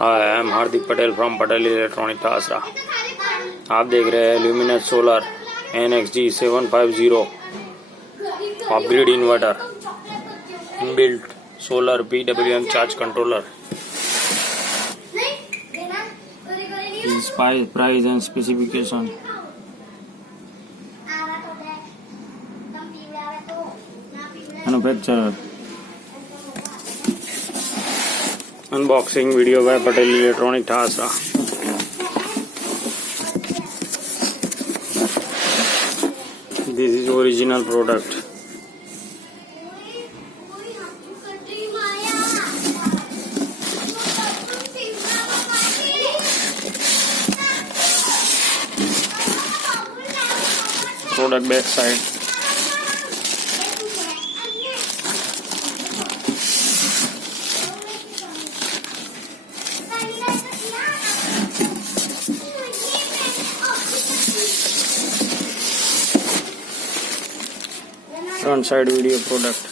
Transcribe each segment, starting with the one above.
Hi I am Hardik Patel from Patel electronic THASRA। आप देख रहे हैं Luminous solar NXG 750 off grid inverter inbuilt solar PWM charge controller. Price and specification. Manufacturer unboxing video by Patel electronic THASRA। This is original product. Product back side. Front side video product.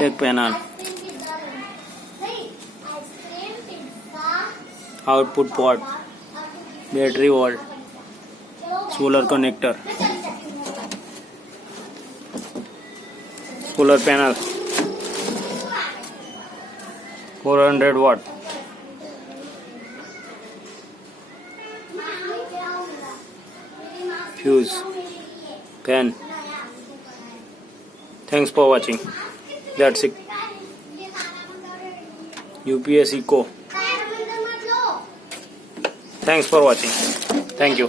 एक panel, output port, battery volt, solar connector, solar panel 400 watt, fuse, fan. Thanks for watching. That's it. UPS Eco. Thanks for watching. Thank you.